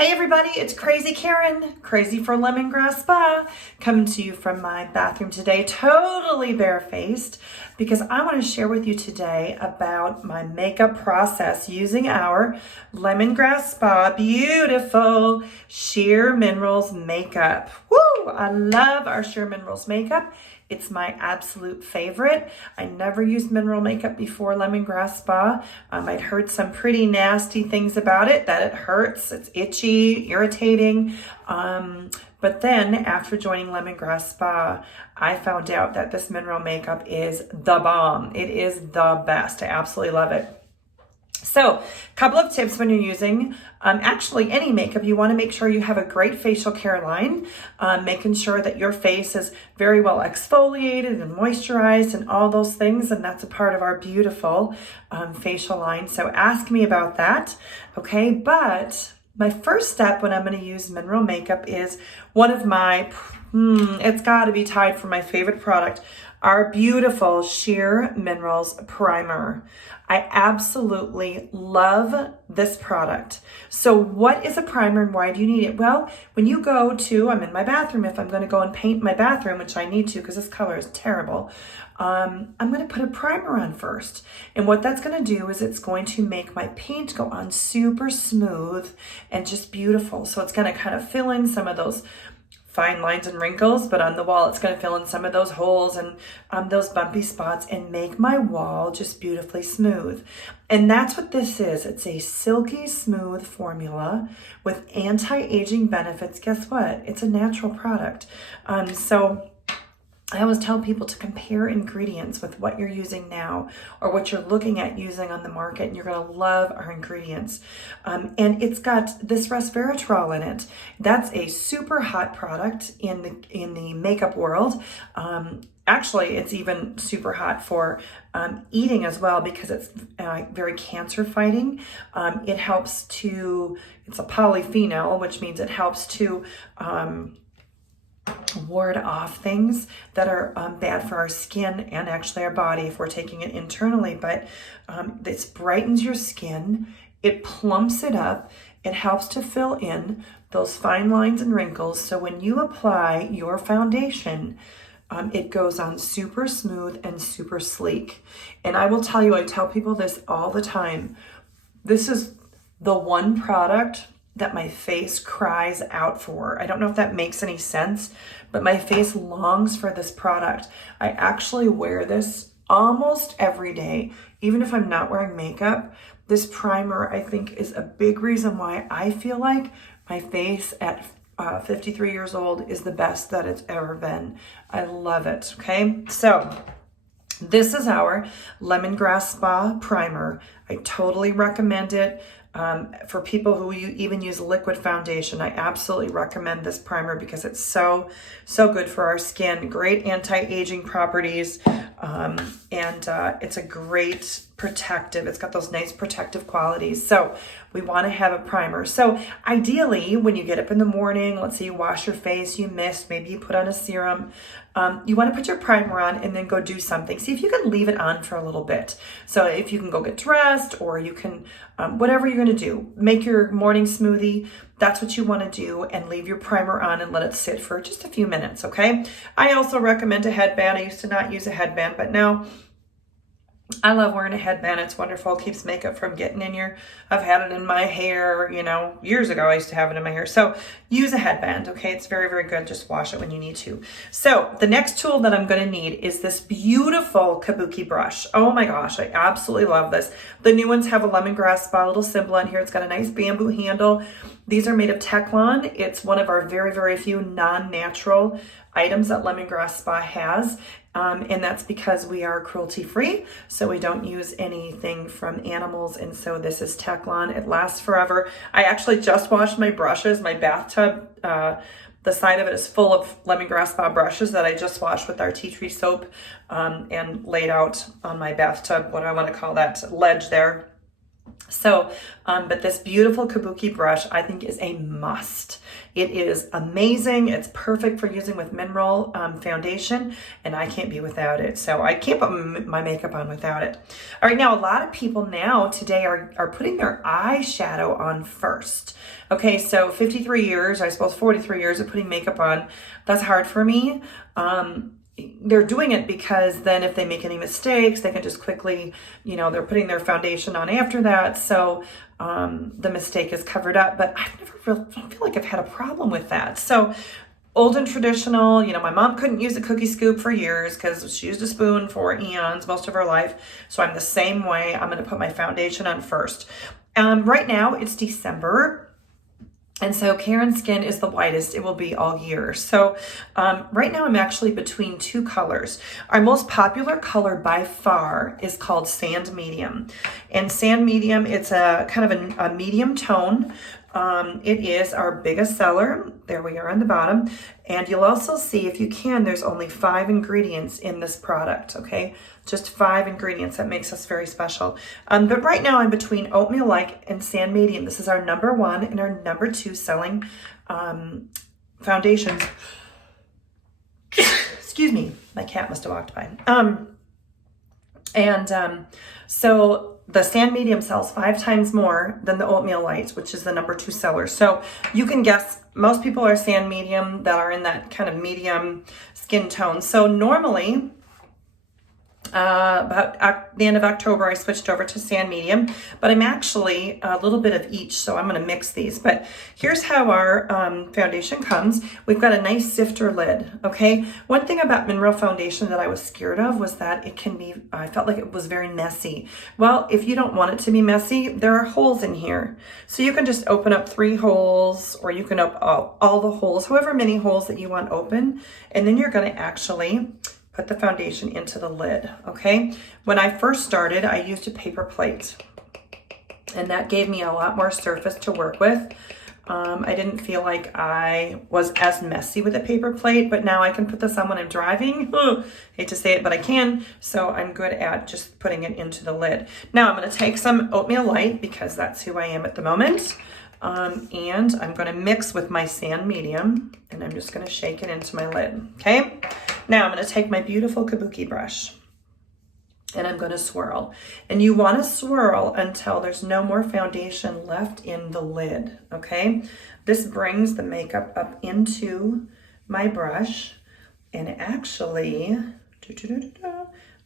Hey everybody, it's Crazy Karen, Crazy for Lemongrass Spa, coming to you from my bathroom today, totally barefaced, because I want to share with you today about my makeup process using our Lemongrass Spa Beautiful Sheer Minerals makeup. Woo! I love our Sheer Minerals makeup. It's my absolute favorite. I never used mineral makeup before Lemongrass Spa. I'd heard some pretty nasty things about it, that it hurts, it's itchy, irritating. But then after joining Lemongrass Spa, I found out that this mineral makeup is the bomb. It is the best. I absolutely love it. So, a couple of tips when you're using actually any makeup. You want to make sure you have a great facial care line, making sure that your face is very well exfoliated and moisturized and all those things, and that's a part of our beautiful facial line. So ask me about that, okay? But my first step when I'm going to use mineral makeup is one of my, it's got to be tied for my favorite product, our beautiful Sheer Minerals Primer. I absolutely love this product. So what is a primer and why do you need it? Well, when you go to, I'm in my bathroom, if I'm going to go and paint my bathroom, which I need to because this color is terrible, I'm going to put a primer on first. And what that's going to do is it's going to make my paint go on super smooth and just beautiful. So it's going to kind of fill in some of those fine lines and wrinkles, but on the wall it's going to fill in some of those holes and those bumpy spots and make my wall just beautifully smooth. And that's what this is. It's a silky smooth formula with anti-aging benefits. Guess what? It's a natural product. So I always tell people to compare ingredients with what you're using now or what you're looking at using on the market, and you're going to love our ingredients. And it's got this resveratrol in it. That's a super hot product in the makeup world. Actually, it's even super hot for eating as well because it's very cancer fighting. It helps to, it's a polyphenol, which means it helps to ward off things that are bad for our skin and actually our body if we're taking it internally. But this brightens your skin, it plumps it up, it helps to fill in those fine lines and wrinkles. So when you apply your foundation, it goes on super smooth and super sleek. And I will tell you, I tell people this all the time, this is the one product that my face cries out for. I don't know if that makes any sense, but my face longs for this product. I actually wear this almost every day, even if I'm not wearing makeup. This primer, I think, is a big reason why I feel like my face at 53 years old is the best that it's ever been. I love it, okay? So this is our Lemongrass Spa Primer. I totally recommend it. For people who even use liquid foundation, I absolutely recommend this primer because it's so good for our skin. Great anti-aging properties, and it's a great protective. It's got those nice protective qualities. So we want to have a primer. So ideally, when you get up in the morning, let's say you wash your face, you mist, maybe you put on a serum, you want to put your primer on and then go do something. See if you can leave it on for a little bit. So if you can go get dressed, or you can, whatever you're going to do, make your morning smoothie. That's what you want to do, and leave your primer on and let it sit for just a few minutes, okay? I also recommend a headband. I used to not use a headband, but now I love wearing a headband. It's wonderful. It keeps makeup from getting in your, I've had it in my hair, years ago I used to have it in my hair. So use a headband, okay? It's very, very good. Just wash it when you need to. So the next tool that I'm going to need is this beautiful Kabuki Brush. Oh my gosh, I absolutely love this. The new ones have a Lemongrass Spa little symbol on here. It's got a nice bamboo handle. These are made of Teflon. It's one of our very, very few non-natural items that Lemongrass Spa has. And that's because we are cruelty-free, so we don't use anything from animals, and so this is Teflon. It lasts forever. I actually just washed my brushes. My bathtub, the side of it is full of Lemongrass Spa brushes that I just washed with our tea tree soap and laid out on my bathtub, what I want to call that ledge there. So, but this beautiful Kabuki brush, I think, is a must. It is amazing. It's perfect for using with mineral foundation, and I can't be without it. So I can't put my makeup on without it. All right, now a lot of people now today are putting their eyeshadow on first. Okay, so 53 years, I suppose 43 years of putting makeup on, that's hard for me. They're doing it because then if they make any mistakes, they can just quickly, they're putting their foundation on after that. So the mistake is covered up, but I don't feel like I've had a problem with that. So old and traditional, my mom couldn't use a cookie scoop for years because she used a spoon for eons, most of her life. So I'm the same way. I'm going to put my foundation on first. Right now it's December. And so Karen's skin is the whitest it will be all year. So right now I'm actually between two colors. Our most popular color by far is called Sand Medium. And Sand Medium, it's a kind of a medium tone. It is our biggest seller. There we are on the bottom. And you'll also see, if you can, there's only 5 ingredients in this product, okay? Just 5 ingredients. That makes us very special. But right now I'm between Oatmeal Like and Sand Medium. This is our number 1 and our number 2 selling foundations. Excuse me, my cat must have walked by. So the Sand Medium sells 5 times more than the Oatmeal Light, which is the number 2 seller. So you can guess most people are Sand Medium that are in that kind of medium skin tone. So normally, about the end of October, I switched over to Sand Medium, but I'm actually a little bit of each, so I'm going to mix these. But here's how our foundation comes. We've got a nice sifter lid, okay? One thing about mineral foundation that I was scared of was that it can be, I felt like it was very messy. Well, if you don't want it to be messy, there are holes in here. So you can just open up 3 holes, or you can open all the holes, however many holes that you want open, and then you're going to actually put the foundation into the lid, okay? When I first started, I used a paper plate, and that gave me a lot more surface to work with. I didn't feel like I was as messy with a paper plate, but now I can put this on when I'm driving. Hate to say it, but I can. So I'm good at just putting it into the lid. Now I'm going to take some Oatmeal Light because that's who I am at the moment. And I'm going to mix with my Sand Medium, and I'm just going to shake it into my lid, okay? Now I'm going to take my beautiful Kabuki brush, and I'm going to swirl. And you want to swirl until there's no more foundation left in the lid, okay? This brings the makeup up into my brush, and it actually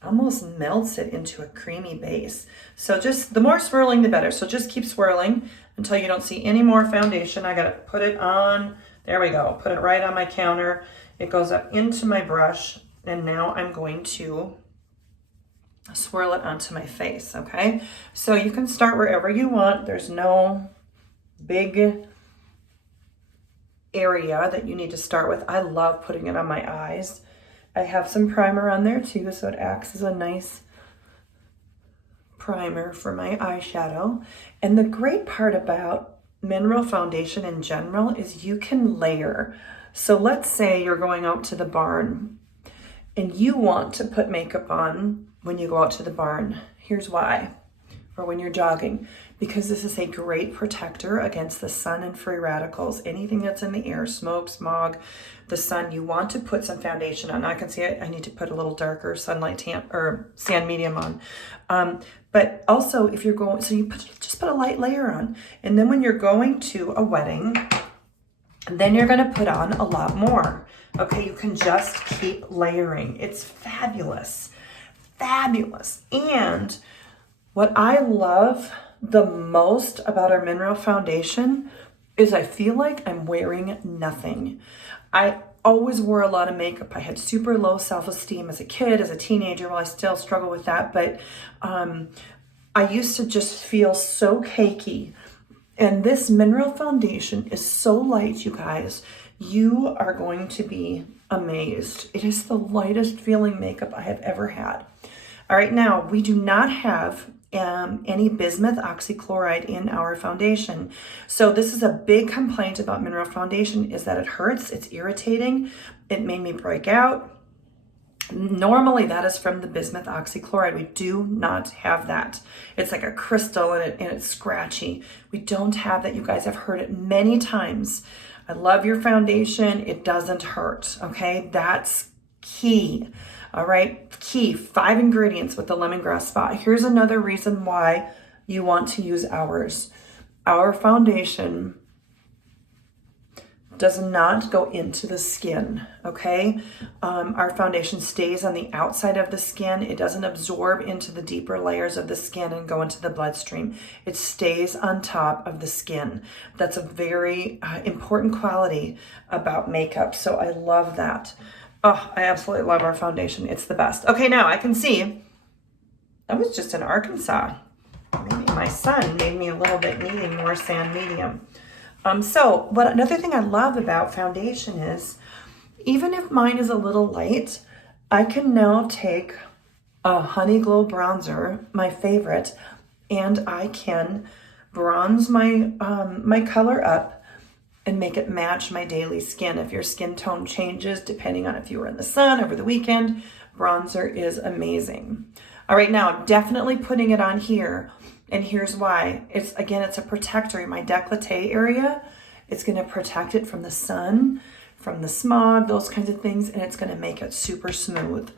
almost melts it into a creamy base. So just the more swirling, the better. So just keep swirling until you don't see any more foundation. I got to put it on. There we go. Put it right on my counter. It goes up into my brush, and now I'm going to swirl it onto my face, okay? So you can start wherever you want. There's no big area that you need to start with. I love putting it on my eyes. I have some primer on there too, so it acts as a nice primer for my eyeshadow. And the great part about mineral foundation in general is you can layer. So let's say you're going out to the barn and you want to put makeup on when you go out to the barn. Here's why. Or when you're jogging, because this is a great protector against the sun and free radicals. Anything that's in the air, smoke, smog, the sun, you want to put some foundation on. I can see it. I need to put a little darker sunlight tan or Sand Medium on. But also if you're going, so you just put a light layer on. And then when you're going to a wedding, then you're going to put on a lot more. Okay, you can just keep layering. It's fabulous. Fabulous. And what I love the most about our mineral foundation is I feel like I'm wearing nothing. I always wore a lot of makeup. I had super low self-esteem as a kid, as a teenager. Well, I still struggle with that, but I used to just feel so cakey. And this mineral foundation is so light, you guys. You are going to be amazed. It is the lightest feeling makeup I have ever had. All right, now we do not have any bismuth oxychloride in our foundation. So this is a big complaint about mineral foundation, is that it hurts, it's irritating, it made me break out. Normally that is from the bismuth oxychloride. We do not have that. It's like a crystal and it's scratchy. We don't have that. You guys have heard it many times. I love your foundation. It doesn't hurt. Okay. That's key. All right. Key 5 ingredients with the lemongrass spot. Here's another reason why you want to use ours. Our foundation does not go into the skin, okay? Our foundation stays on the outside of the skin. It doesn't absorb into the deeper layers of the skin and go into the bloodstream. It stays on top of the skin. That's a very important quality about makeup, so I love that. Oh, I absolutely love our foundation. It's the best. Okay, now I can see, that was just in Arkansas. Maybe my son made me a little bit needing more sand medium. So another thing I love about foundation is, even if mine is a little light, I can now take a Honey Glow bronzer, my favorite, and I can bronze my my color up and make it match my daily skin. If your skin tone changes, depending on if you were in the sun over the weekend, bronzer is amazing. All right, now I'm definitely putting it on here. And here's why. It's a protector in my décolleté area. It's going to protect it from the sun, from the smog, those kinds of things, and it's going to make it super smooth.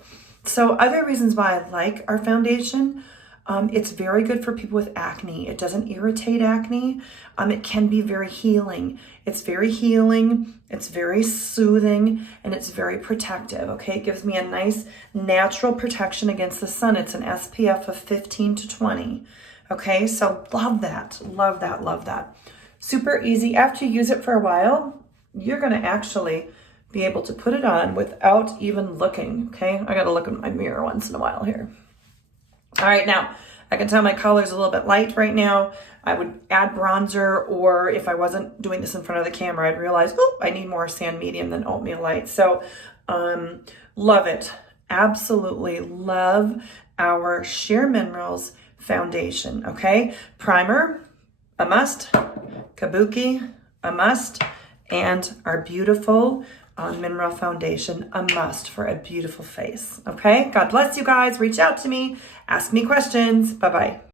So other reasons why I like our foundation, it's very good for people with acne. It doesn't irritate acne. It can be very healing. It's very healing, it's very soothing, and it's very protective, okay? It gives me a nice natural protection against the sun. It's an SPF of 15 to 20. Okay, so love that, love that, love that. Super easy. After you use it for a while, you're gonna actually be able to put it on without even looking, okay? I gotta look in my mirror once in a while here. All right, now, I can tell my color's a little bit light right now. I would add bronzer, or if I wasn't doing this in front of the camera, I'd realize, oh, I need more sand medium than oatmeal light. So, love it. Absolutely love our Sheer Minerals foundation, okay? Primer, a must. Kabuki, a must. And our beautiful mineral foundation, a must for a beautiful face, okay? God bless you guys. Reach out to me. Ask me questions. Bye-bye.